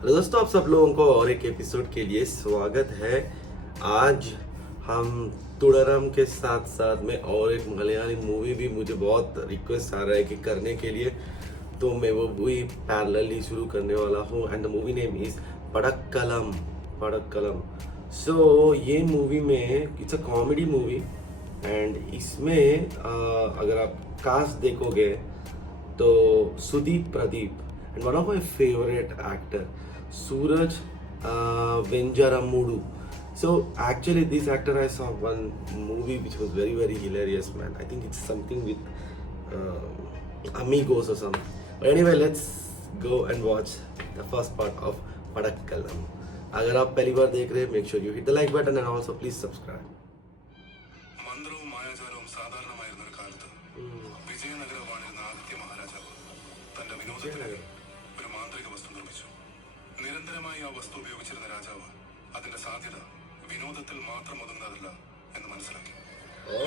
Hello दोस्तों, आप सब लोगों को और एक एपिसोड के लिए स्वागत है। आज हम तुड़ाराम के साथ साथ में और एक मलयाली मूवी भी मुझे बहुत रिक्वेस्ट आ रहा है कि करने के लिए, तो मैं वो भी पैरेलली शुरू करने वाला हूँ। And the movie name is Padakkalam. Padakkalam. So ये मूवी में it's a comedy movie and इसमें अगर आप कास्ट देखोगे तो Sudeep Pradeep and one of my favorite actor Suraj Venjaramudu. So actually this actor, I saw one movie which was very hilarious, man. I think it's something with Amigos or something. But anyway, let's go and watch the first part of Padakkalam. अगर आप पहली बार देख रहे हैं, make sure you hit the like button and also please subscribe. മന്ത്രവും മായാജാലവും സാധാരണമായിരുന്ന ഒരു കാലത്ത് വിജയനഗരം വാണിരുന്ന ആദിത്യ മഹാരാജാവ് തന്റെ വിനോദത്തിന് ഒരു മാന്ത്രിക വസ്തു നിർമ്മിച്ചു. നിരന്തരമായി ആ വസ്തു ഉപയോഗിച്ചിരുന്ന രാജാവ് അതിന്റെ സാധ്യത വിനോദത്തിൽ മാത്രം ഒതുങ്ങുന്നതല്ല എന്ന് മനസ്സിലാക്കി.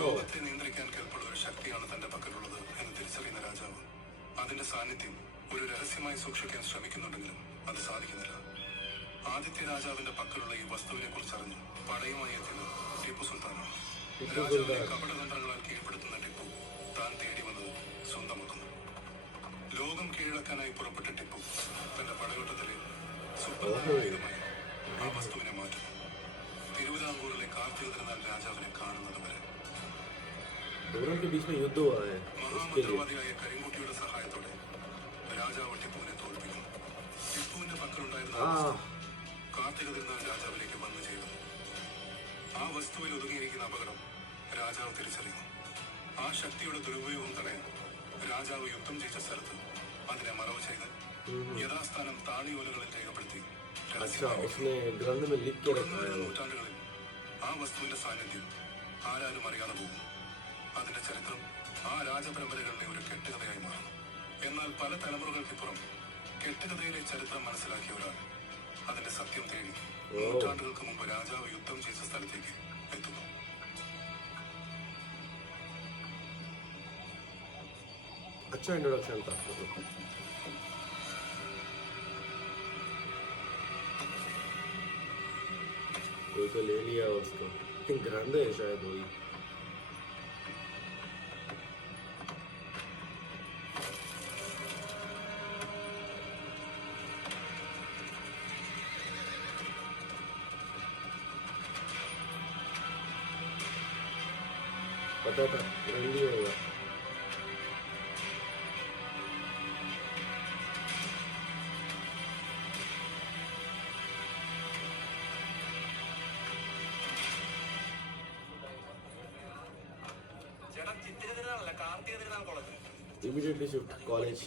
ലോകത്തെ നിയന്ത്രിക്കാൻ കേൾപ്പുള്ള ഒരു ശക്തിയാണ് തന്റെ പക്കലുള്ളത് എന്ന് തിരിച്ചറിയുന്ന രാജാവ് അതിന്റെ സാന്നിധ്യം ഒരു രഹസ്യമായി സൂക്ഷിക്കാൻ ശ്രമിക്കുന്നുണ്ടെങ്കിലും അത് സാധിക്കുന്നില്ല. ആദിത്യ രാജാവിന്റെ പക്കലുള്ള ഈ വസ്തുവിനെ കുറിച്ച് അറിഞ്ഞ് പടയുമായി എത്തിയത് ടിപ്പു സുൽത്താനാണ്. രാജാവിനെ കപടതന്ത്രങ്ങളാൽ കീഴ്പ്പെടുത്തുന്ന ടിപ്പു താൻ തേടി വന്നത് സ്വന്തമാക്കുന്നു. ലോകം കീഴടക്കാനായി പുറപ്പെട്ട ടിപ്പു തന്റെ പടയോട്ടത്തിലെ സുപ്രധാനമായി ആ വസ്തുവിനെ മാറ്റുന്നു. തിരുവിതാംകൂറിലെ കാർത്തിക തിരുനാൾ രാജാവിനെ കാണുന്നത് വരെ. മഹാമന്ത്രവാദിയായ കരിങ്കുട്ടിയുടെ സഹായത്തോടെ രാജാവ് ടിപ്പുവിനെ തോൽപ്പിക്കുന്നു. ടിപ്പുവിന്റെ പക്കലുണ്ടായിരുന്ന കാർത്തിക തിരുനാൾ രാജാവിലേക്ക് വന്നു ചെയ്തു. ആ വസ്തുവിൽ ഒതുങ്ങിയിരിക്കുന്ന അപകടം രാജാവ് തിരിച്ചറിയുന്നു. ആ ശക്തിയുടെ ദുരുപയോഗം തടയാൻ രാജാവ് യുദ്ധം ചെയ്ത സ്ഥലത്ത് അതിനെ മറവ് ചെയ്ത് യഥാസ്ഥാനം താളിയോലകളിൽ രേഖപ്പെടുത്തി നൂറ്റാണ്ടുകളിൽ ആ വസ്തുവിന്റെ സാന്നിധ്യം ആരാലും അറിയാതെ പോകും. അതിന്റെ ചരിത്രം ആ രാജപരമ്പരകളുടെ ഒരു കെട്ടുകഥയായി മാറുന്നു. എന്നാൽ പല തലമുറകൾക്കിപ്പുറം കെട്ടുകഥയിലെ ചരിത്രം മനസ്സിലാക്കിയ ഒരാൾ അതിന്റെ സത്യം തേടി നൂറ്റാണ്ടുകൾക്ക് മുമ്പ് രാജാവ് യുദ്ധം ചെയ്ത സ്ഥലത്തേക്ക് എത്തുന്നു. अच्छा इंट्रोडक्शन था। कोई तो ले लिया उसको, लेकिन ग्रांडे है शायद वही। पता था ग्रांडी होगा। Immediately shift college.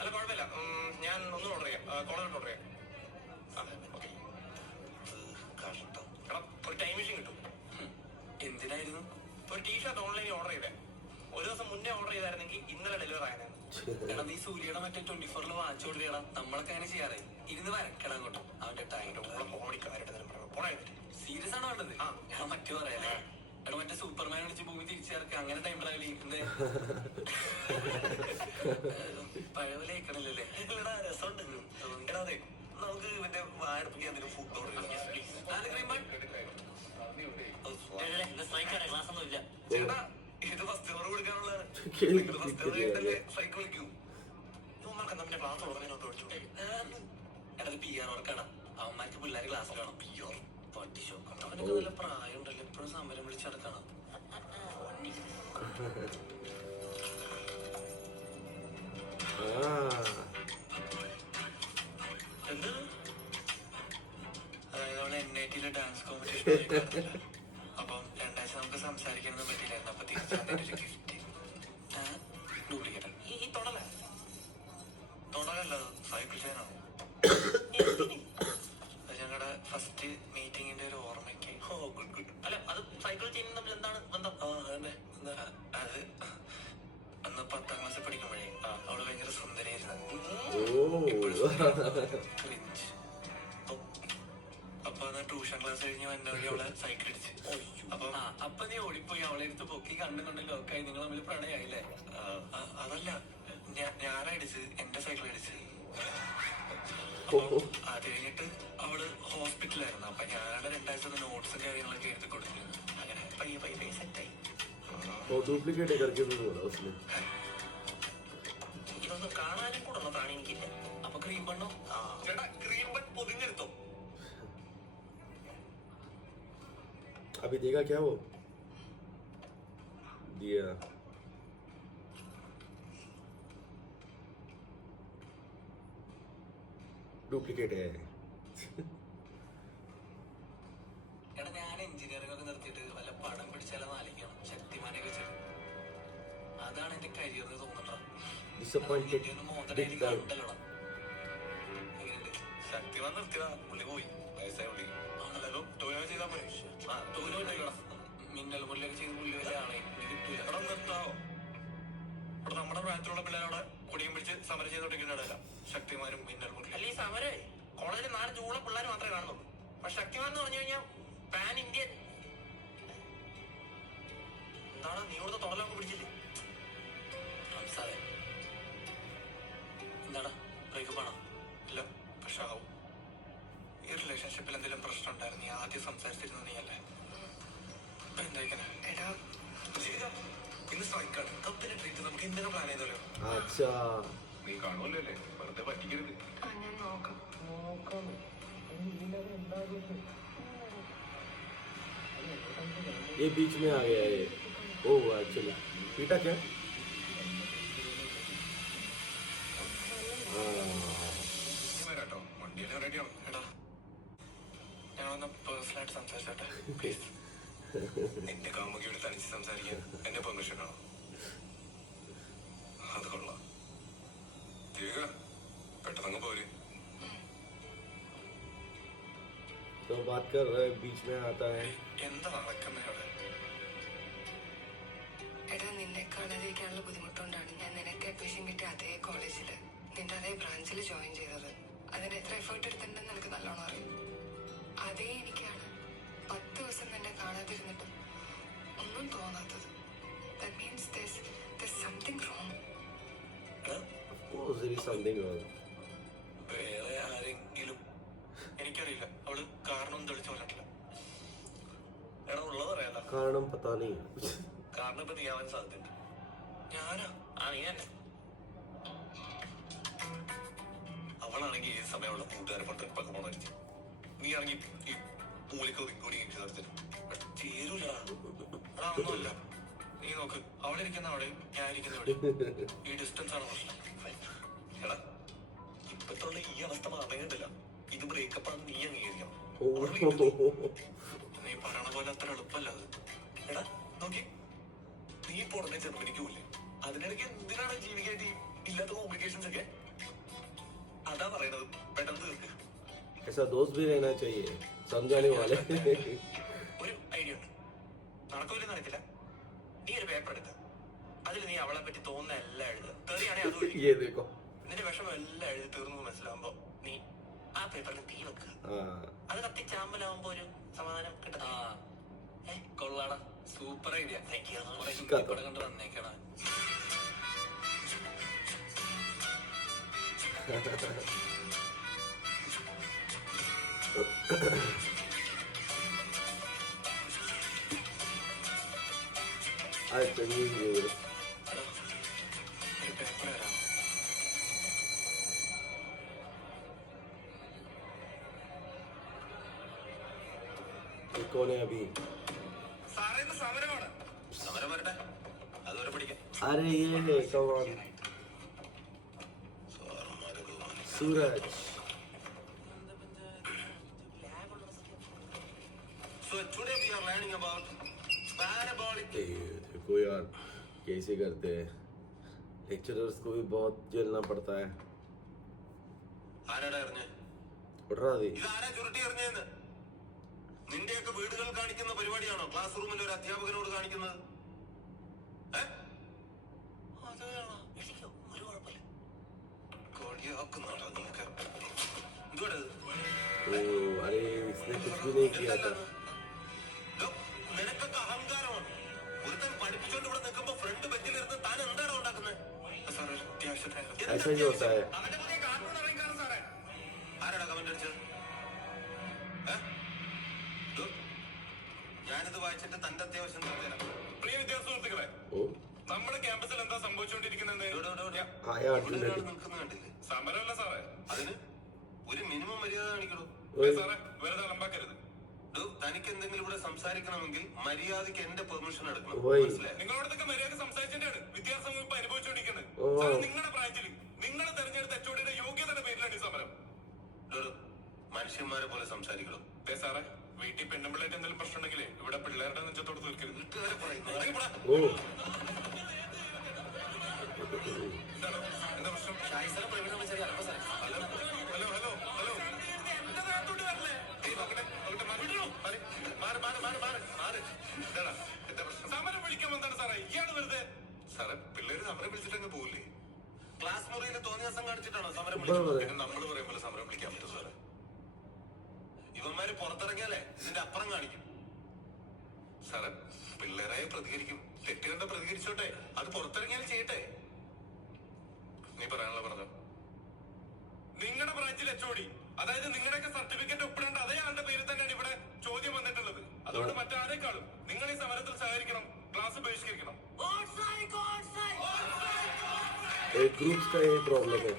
അല്ല കുഴപ്പമില്ല, ഞാൻ ഒന്നും ഓർഡർ ചെയ്യാം. കോളേജ് ഓർഡർ ചെയ്യാം. ഒരു ടൈം മെഷീൻ കിട്ടും. എന്തിനായിരുന്നു? ഒരു ടീഷർട്ട് ഓൺലൈനിൽ ഓർഡർ ചെയ്തേ. ഒരു ദിവസം മുന്നേ ഓർഡർ ചെയ്തായിരുന്നെങ്കിൽ ഇന്നലെ ഡെലിവർ ആയത്. എടാ, നീ സൂര്യയുടെ മറ്റേ 24 വാച്ച് ഓർഡർ ചെയ്യണം. നമ്മളൊക്കെ അങ്ങനെ ചെയ്യാറേ. ഇരുന്ന് വരക്കണം അങ്ങോട്ട്. അവന്റെ ടൈം സീരിയസ് ആണോ വേണ്ടത്? ഞാൻ മറ്റു പറയാനേ. എടാ, മറ്റേ സൂപ്പർമാൻ വിളിച്ച് ഭൂമി തിരിച്ചിറക്കുക, അങ്ങനെ ടൈം ട്രാവൽ ചെയ്യുന്നത് പഴവലേക്കണല്ലേ? രസമുണ്ട്. എടാ, അതെ, നമുക്ക് മറ്റേ വാഴപ്പിക്കാൻ എന്തെങ്കിലും ഫുഡ് ഓർഡർ ചെയ്യാം. ക്ലാസ് ഒന്നും ഇല്ല ചേട്ടാ. ഇത് ഫസ്റ്റ് ഓവർ കൊടുക്കാനുള്ളതാണ്. സൈക്കിൾ വിളിക്കൂ. പിന്നെ ക്ലാസ് ഓർമ്മ ഓടിച്ചു. എടാ, PR വർക്കാണ്. അവന്മാർക്ക് പിള്ളേർ ക്ലാസ് കാണാം. PR പട്ടിഷോ. അവനൊക്കെ നല്ല പ്രായം ഉണ്ടല്ലോ, എപ്പോഴും സമരം വിളിച്ചടക്കണം. എന്ത്? അതായത് അവളെ NIT ഡാൻസ് കോമ്പറ്റീഷൻ. അപ്പം 2 ആഴ്ച നമുക്ക് സംസാരിക്കാനൊന്നും പറ്റില്ലായിരുന്നു. അപ്പൊ തിരിച്ചു ഗിഫ്റ്റ് ഡ്യൂപ്ലിക്കേറ്റ്. ഈ തൊടലല്ല, സൈക്കിൾ ചെയ്യാനാണ്. ഞങ്ങളുടെ ഫസ്റ്റ് മീറ്റിംഗിന്റെ ഒരു ഓർമ്മയ്ക്ക്. അല്ല, അത് സൈക്കിൾ ചെയ്യുന്ന തമ്മിൽ എന്താണ് ബന്ധം? അത് അന്ന് 10ാം ക്ലാസ്സിൽ പഠിക്കുമ്പോഴേ അവള് ഭയങ്കര സുന്ദരിയായിരുന്നു. അപ്പൊ ട്യൂഷൻ ക്ലാസ് കഴിഞ്ഞ് വന്ന വഴി അവളെ സൈക്കിൾ അടിച്ച്. അപ്പൊ നീ ഓടിപ്പോയി അവളെ എടുത്ത് പൊക്കി കണ്ടുകൊണ്ട് ലോക്കായി. നിങ്ങൾ തമ്മിൽ പ്രണയായില്ലേ? അതല്ല, ഞാനടിച്ച് എന്റെ സൈക്കിൾ അടിച്ച്. അത് കഴിഞ്ഞിട്ട് അവള് ഹോസ്പിറ്റലായിരുന്നു. അപ്പൊ ഞാനാണ് 2 ആഴ്ചത്തെ നോട്ട്സും കാര്യങ്ങളൊക്കെ എഴുതി കൊടുത്തിരുന്നു. അങ്ങനെ പയ്യെ പയ്യെ സെറ്റായി. डुप्लीकेट करके भी बोला उसने. ഇതൊന്നും കാണാനും കൂടെ ഉള്ള പ്രാണി എനിക്കില്ല. അപ്പൊ ക്രീം ബണ്ണോ? ചേട്ടാ ക്രീം ബൺ പൊതിഞ്ഞെടുത്തോ? अभी देगा क्या वो? दिया. डुप्लीकेट है. എടാ ഞാൻ എഞ്ചിനീയറിംഗ് ഒക്കെ നിർത്തിയിട്ട് വല്ല പടം പിടിച്ചാലെന്ന് ആലോചിക്കണം. ശക്തിമാനെയൊക്കെ വെച്ചിട്ട് അതാണ് എന്റെ കരിയർ തോന്നുന്നുണ്ടോ? Disappointed. Big time. ശക്തിമാൻ നിർത്തിയതാ, പുള്ളി പോയി. വയസ്സായ പുള്ളി ആണല്ലോ. ടോയോ ചെയ്താൽ പോയി. ആ ടോയോ മിന്നൽ പുള്ളിയൊക്കെ ചെയ്ത് പുള്ളി വല്ല ആളെ കിട്ടൂല. എടാ നിർത്താവോ? ഇവിടെ നമ്മുടെ പ്രായത്തിലുള്ള പിള്ളേരോടെ കുടിയും പിടിച്ച് സമരം ചെയ്തോണ്ടിരിക്കുന്നുണ്ടല്ല ശക്തിമാരും മിന്നൽ മുരളി. അല്ല ഈ സമരേ കോളേജിൽ 4 ചൂടുള്ള പിള്ളേർ മാത്രമേ കാണുന്നുള്ളൂ. പക്ഷെ ശക്തിമാൻ എന്ന് പറഞ്ഞു കഴിഞ്ഞാൽ പാൻ ഇന്ത്യൻ. എന്താണ് നീ ഇവിടുത്തെ തുണലൊക്കെ പിടിച്ചില്ലേ? സാറേ എന്താടാ ബ്രേക്കപ്പ് ആണോ? ഇല്ല, പക്ഷെ ആവും. ഈ റിലേഷൻഷിപ്പിൽ എന്തെങ്കിലും പ്രശ്നം ഉണ്ടായിരുന്നു? നീ ആദ്യം സംസാരിച്ചിരുന്ന നീ അല്ലേ? എന്തായിക്കണേ എടാ ഇന്ന് സ്ട്രൈക്കാണ്. കപ്പിനെ ട്രീറ്റ് നമുക്ക് ഇന്നലെ പ്ലാൻ ചെയ്തല്ലോ. अच्छा. നീ കാണുമല്ലോ അല്ലേ, വെറുതെ പറ്റിക്കരുത്. ഞാൻ നോക്കാം. ये बीच में आ गया ये. ओह एक्चुअली पीटा क्या? നീ വരാട്ടോ, വണ്ടിയെല്ലാം റെഡിയാണ്. എടാ ഞങ്ങളൊന്ന് പേഴ്സണലായിട്ട് സംസാരിച്ചോട്ടെ പ്ലീസ്. നിന്റെ കാമുകിയോട് തനിച്ച് സംസാരിക്കാൻ എന്റെ പെർമിഷൻ ആണോ? അത് കൊള്ളാം. ദീപിക പെട്ടെന്ന് പോര്. तो बात कर रहे बीच में आता है. എന്താ നടക്കുന്നത് അവിടെ? എടാ നിന്നെ കാണാതിരിക്കാനുള്ള ബുദ്ധിമുട്ടുകൊണ്ടാണ് ഞാൻ നിനക്ക് അഡ്മിഷൻ കിട്ടിയ അതേ കോളേജിൽ നിന്റെ അതേ ബ്രാഞ്ചിൽ ജോയിൻ ചെയ്തത്. അതിന് എത്ര എഫേർട്ട് എടുത്തിട്ടുണ്ടെന്ന് എനിക്ക് നല്ലോണം അറിയും. അതേ എനിക്കാണ് 10 ദിവസം നിന്നെ കാണാതിരുന്നിട്ടും ഒന്നും തോന്നാത്തത്. That means there's something wrong. എടാ Of course there is something wrong. വേറെ ആരെങ്കിലും എനിക്കറിയില്ല. അവള് കാരണം തെളിച്ചു പറഞ്ഞിട്ടില്ല. എടാ ഉള്ളത് അറിയാലോ. കാരണം पता नहीं. കാരണം ഇപ്പൊ നീയാവാൻ സാധ്യതയുണ്ട്. ഞാനാ? ആ നീ തന്നെ. അവളാണെങ്കിൽ ഈ സമയമുള്ള കൂട്ടുകാരെ കൊണ്ട് ട്രിപ്പൊക്കെ പോകണമായിരിക്കും. നീ ആണെങ്കിൽ ഈ മൂലിക്കോ വിങ്കോടി ചേർത്തിട്ട് ചേരൂലടാ. എടാ ഒന്നുമില്ല, നീ നോക്ക്. അവളിരിക്കുന്ന അവിടെയും ഞാൻ ഇരിക്കുന്ന അവിടെ ഈ ഡിസ്റ്റൻസ് ആണ് പ്രശ്നം. എടാ ഇപ്പത്തുള്ള ഈ അവസ്ഥ മാറേണ്ടല്ല. ഇത് ബ്രേക്കപ്പ് ആണെന്ന് നീ അംഗീകരിക്കണം. നീ പറയണ പോലെ അത്ര എളുപ്പമല്ല അത്. എടാ നോക്കി, നീ ഇപ്പൊ ഉടനെ ജർമ്മനിക്കൂല്ലേ? അതിനിടയ്ക്ക് എന്തിനാണ് ജീവിക്കാനായിട്ട് ഇല്ലാത്ത കോംപ്ലിക്കേഷൻസ് ഒക്കെ? അതാ പറയണത്, പെട്ടെന്ന് തീർക്ക്. ऐसा दोस्त भी रहना चाहिए समझाने वाले. ഒരു ഐഡിയ ഉണ്ട്. നടക്കൂലെന്ന് അറിയത്തില്ല. നീ ഒരു പേപ്പർ എടുക്ക. അതിൽ നീ അവളെ പറ്റി തോന്നുന്ന എല്ലാം എഴുതുക. തെറിയാണെ അത് ഒഴിക്കുക. ये देखो. നിന്റെ വിഷമം എല്ലാം എഴുതി തീർന്നു മനസ്സിലാവുമ്പോ നീ ആ പേപ്പറിൽ തീ വെക്കുക. അത് കത്തി ചാമ്പലാവുമ്പോ ഒരു സമാധാനം കിട്ടും. കൊള്ളാടാ, സൂപ്പർ ഐഡിയ. കണ്ട് വന്നേക്കണ. अच्छा न्यूज़ ഒരു പേപ്പർ തരാമോ? ये कौन है अभी? സാറേ ഇന്ന് സമരമാണ്. സമരം വരട്ടെ, അതുവരെ പിടിക്കാം. अरे ये है कौन? सूरज. So today we are learning about parabolic. देखो यार कैसे करते हैं. लेक्चरर्स को भी बहुत झेलना पड़ता है. ആരാടാ എറിഞ്ഞേ? उठा दी. ഇതാരാ ചുരുട്ടി എറിഞ്ഞേന്ന്? നിന്റെയൊക്കെ വീടുകൾ കാണിക്കുന്ന പരിപാടിയാണോ ക്ലാസ് റൂമിൽ ഒരു അധ്യാപകനോട് കാണിക്കുന്നത്? अरे इसने कुछ भी नहीं किया था. നിനക്കൊക്കെ അഹങ്കാരമാണ്. ഒരുത്തൻ പഠിപ്പിച്ചോണ്ട് ഇവിടെ നിൽക്കുമ്പോ ഫ്രണ്ട് ബെഞ്ചിലിരുന്ന് താൻ എന്താണോ ഉണ്ടാക്കുന്നത്? ऐसा ही होता है. ഞാനിത് വായിച്ചിട്ട് തന്റെ അത്യാവശ്യം തരാം. പ്രിയ വിദ്യാർത്ഥി സുഹൃത്തുക്കളെ, ഓ നമ്മുടെ ക്യാമ്പസിൽ എന്താ സംഭവിച്ചുകൊണ്ടിരിക്കുന്നത്? ആയ ഇവിടെ ഒരാൾ നിൽക്കുന്ന കണ്ടില്ലേ? സമരമല്ല സാറേ. അതിന് ഒരു മിനിമം മര്യാദ കാണിക്കണോ? സാറേ വെറുതെ അലമ്പാക്കരുത്. തനിക്ക് എന്തെങ്കിലും ഇവിടെ സംസാരിക്കണമെങ്കിൽ മര്യാദയ്ക്ക് എന്റെ പെർമിഷൻ എടുക്കണം. ഓയ്. മനസ്സിലായി? നിങ്ങളോടൊക്കെ മര്യാദ സംസാരിച്ചിട്ടാണ് വിദ്യാർത്ഥി സമൂഹം ഇപ്പൊ അനുഭവിച്ചുകൊണ്ടിരിക്കുന്നത്. ഓ. സാറേ, നിങ്ങളുടെ ബ്രാഞ്ചിൽ നിങ്ങൾ തെരഞ്ഞെടുത്ത എച്ച്ഒഡിയുടെ യോഗ്യതയുടെ പേരിലാണ് ഈ സമരം. മനുഷ്യന്മാരെ പോലെ സംസാരിക്കണം. സാറേ, വീട്ടിൽ പെണ്ണുമ്പിള്ളേറ്റ് എന്തെങ്കിലും പ്രശ്നം ഉണ്ടെങ്കിലേ ഇവിടെ പിള്ളേരുടെ നെഞ്ചത്തോട് തീർക്കരുത്. വീട്ടുകാരെ പറയുന്നു. ഓ എന്താ പ്രശ്നം? ഷായിസറെ പ്രവീണ വിളിച്ചാൽ അല്പം സാറേ. Hello hello hello hello. സമരം വിളിക്കാൻ വന്നാണ് സാറേ ഇയാള് വെറുതെ. സാറേ, പിള്ളേര് സമരം വിളിച്ചിട്ടങ്ങ് പോകില്ലേ? ക്ലാസ് മുറിയിൽ തോന്നിയാസം കാണിച്ചിട്ടാണോ സമരം അതെ. വിളിക്കുന്നത്? പിന്നെ നമ്മൾ പറയുമ്പോൾ സമരം വിളിക്കാൻ പറ്റും സാറേ? ഇവന്മാര് പുറത്തിറങ്ങിയാലേ ഇതിന്റെ അപ്പുറം കാണിക്കും. സാറേ, പിള്ളേരായി പ്രതികരിക്കും. തെറ്റുകണ്ട പ്രതികരിച്ചോട്ടെ. അത് പുറത്തിറങ്ങിയാൽ ചെയ്യട്ടെ. നീ പറയാനുള്ള പറഞ്ഞു. നിങ്ങളുടെ ബ്രാഞ്ചിൽ എച്ച്ഒഡി, അതായത് നിങ്ങളുടെയൊക്കെ സർട്ടിഫിക്കറ്റ് ഒപ്പിടേണ്ട അതേ ആളുടെ പേരിൽ തന്നെയാണ് ഇവിടെ ചോദ്യം വന്നിട്ടുള്ളത്. അതുകൊണ്ട് മറ്റാരേക്കാളും നിങ്ങൾ ഈ സമരത്തിൽ സഹകരിക്കണം, ക്ലാസ് ബഹിഷ്കരിക്കണം. ग्रुप्स का ये प्रॉब्लम है.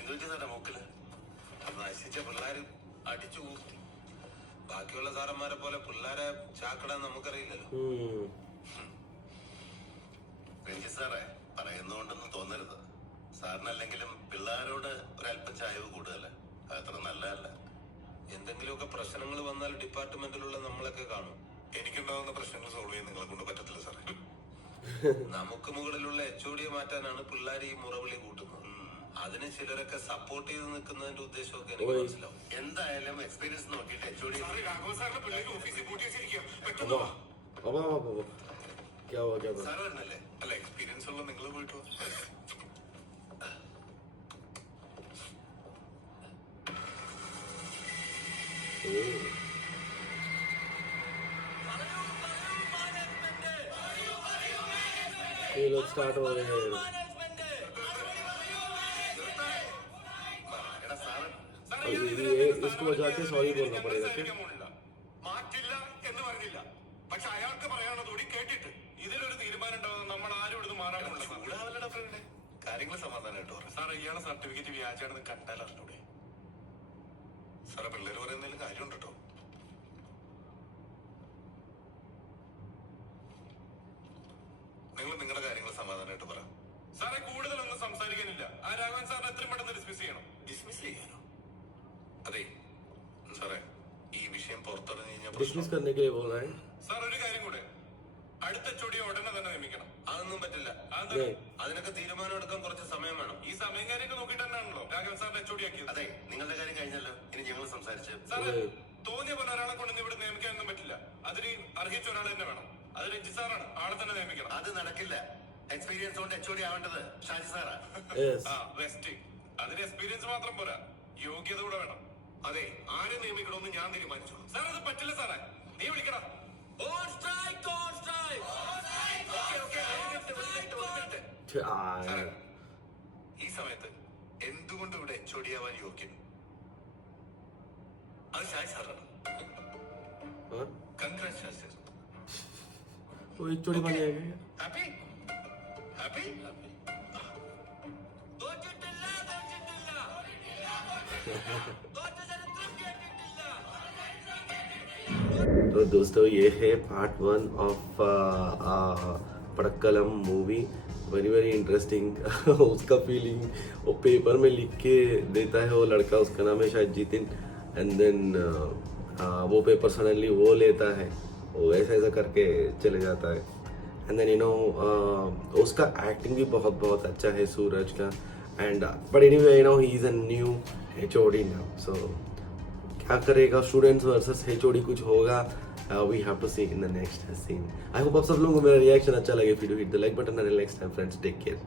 എന്തുപറ്റി സാറേ മൂക്കില്? നശിച്ച പിള്ളേര് അടിച്ചു കൂട്ടി. ബാക്കിയുള്ള സാറന്മാരെ പോലെ പിള്ളേരെ ചാക്കിടാൻ നമുക്കറിയില്ലല്ലോ. രഞ്ജിത് സാറേ, പറയുന്നോണ്ടൊന്നും തോന്നരുത്. സാറിനല്ലെങ്കിലും പിള്ളേരോട് ഒരല്പം ചായവ് കൂടുതല. അത്ര നല്ലതല്ല. എന്തെങ്കിലുമൊക്കെ പ്രശ്നങ്ങൾ വന്നാൽ ഡിപ്പാർട്ട്മെന്റിലുള്ള നമ്മളൊക്കെ കാണും. എനിക്കുണ്ടാകുന്ന പ്രശ്നങ്ങൾ സോൾവ് ചെയ്യാൻ നിങ്ങളെ കൊണ്ട് പറ്റത്തില്ല സാറേ. നമുക്ക് മുകളിലുള്ള എച്ച്ഒഡിയെ മാറ്റാനാണ് പിള്ളേർ ഈ മുറവിളി കൂട്ടുന്നത്. അതിന് ചിലരൊക്കെ സപ്പോർട്ട് ചെയ്ത് നിൽക്കുന്നതിന്റെ ഉദ്ദേശമൊക്കെ എനിക്ക് മനസ്സിലാവും. എന്തായാലും എക്സ്പീരിയൻസ് നോക്കിയിട്ട് എച്ച്ഒഡി രാഘവ സാറിന്റെ പിള്ളേര് ഓഫീസിൽ കൂട്ടി വെച്ചിരിക്കുക. अब പെട്ടെന്ന് വാ. अब क्या हुआ क्या हुआ? സാറ് വരുന്നല്ലേ? അല്ല, എക്സ്പീരിയൻസ് ഉള്ള നിങ്ങൾ പോയിട്ട് വാ. ये लोग स्टार्ट हो गए हैं. എടാ സാറ് സാറേ, ये इसको बजा के सॉरी बोलना पड़ेगा क्या? മാറ്റില്ല എന്ന് പറഞ്ഞില്ല. പക്ഷെ അയാൾക്ക് പറയാനുള്ളതോടി കേട്ടിട്ട് ഇതിലൊരു തീരുമാനം ഉണ്ടാവുന്ന നമ്മൾ ആരും ഇവിടുന്ന് മാറാനുള്ള ചൂടാവല്ലടാ ഫ്രണ്ട്. കാര്യങ്ങൾ സമാധാനമായിട്ട് പറ. സാറേ, ഇയാളെ സർട്ടിഫിക്കറ്റ് വ്യാജാണെന്ന് കണ്ടാൽ അറിഞ്ഞൂടെ? സാറേ, പിള്ളേര് പറയുന്നതിലും കാര്യമുണ്ട് കേട്ടോ. നിങ്ങൾ നിങ്ങളുടെ കാര്യങ്ങൾ സമാധാനമായിട്ട് പറ. സാറേ, കൂടുതലൊന്നും സംസാരിക്കാനില്ല. ആ രാഘവൻ സാറിനെ എത്രയും പെട്ടെന്ന് ഡിസ്മിസ് ചെയ്യണം. ഡിസ്മിസ് ചെയ്യാനോ? അതെ സാറേ, ഈ വിഷയം പുറത്തിറങ്ങി കഴിഞ്ഞാൽ डिसमिस करने के लिए बोल रहा है. സാർ ഒരു കാര്യം കൂടെ, അടുത്ത ചൊടിയെ ഉടനെ തന്നെ നിയമിക്കണം. അതൊന്നും പറ്റില്ല. അതെന്താ? അതിനൊക്കെ തീരുമാനം എടുക്കാൻ കുറച്ച് സമയം വേണം. ഈ സമയം കാര്യമൊക്കെ നോക്കിയിട്ട് തന്നെയാണല്ലോ രാഘവൻ സാറിനെ ചൊടിയാക്കിയത്. അതെ, നിങ്ങളുടെ കാര്യം കഴിഞ്ഞല്ലോ. ഇനി ഞങ്ങൾ സംസാരിച്ച് സാറേ, തോന്നിയ പോലെ ഒരാളെ കൊണ്ട് ഇവിടെ നിയമിക്കാനൊന്നും പറ്റില്ല. അതിന് അർഹിച്ച ഒരാൾ തന്നെ വേണം. അത് രഞ്ജിത് സാറാണ്. ആളെ തന്നെ നിയമിക്കണം. അത് നടക്കില്ല. എക്സ്പീരിയൻസ് കൊണ്ട് എച്ച്ഒഡി ആവേണ്ടത് ഷാജി സാറാ. Yes. ആ ബെസ്റ്റ്. അതിന് എക്സ്പീരിയൻസ് മാത്രം പോരാ, യോഗ്യത കൂടെ വേണം. അതെ, ആരെ നിയമിക്കണമെന്ന് ഞാൻ തീരുമാനിച്ചു. സാർ, അത് പറ്റില്ല സാറേ. നീ വിളിക്കണം. സാറേ, ഈ സമയത്ത് എന്തുകൊണ്ട് ഇവിടെ ചൊടിയാവാൻ യോഗ്യൻ? അത് ഷാജി സാറാണ്. हाँ? കൺഗ്രാറ്റുലേഷൻ. वो एक चोरी बन जाएगा. Happy happy. तो दोस्तों, ये है part 1 of Padakkalam movie. Very interesting. उसका फीलिंग वो पेपर में लिख के देता है वो लड़का, उसका नाम है शायद जितिन. एंड देन वो पेपर सडनली वो लेता है, वो ऐसा करके चले जाता है. एंड देन उसका एक्टिंग भी बहुत अच्छा है सूरज का. And but anyway he is a new HOD now. So क्या करेगा स्टूडेंट्स वर्सेस HOD, कुछ होगा. We have to see in the next scene. I hope आप सब लोगों को मेरा रिएक्शन अच्छा लगे. Video hit the like button. Next time friends, take care.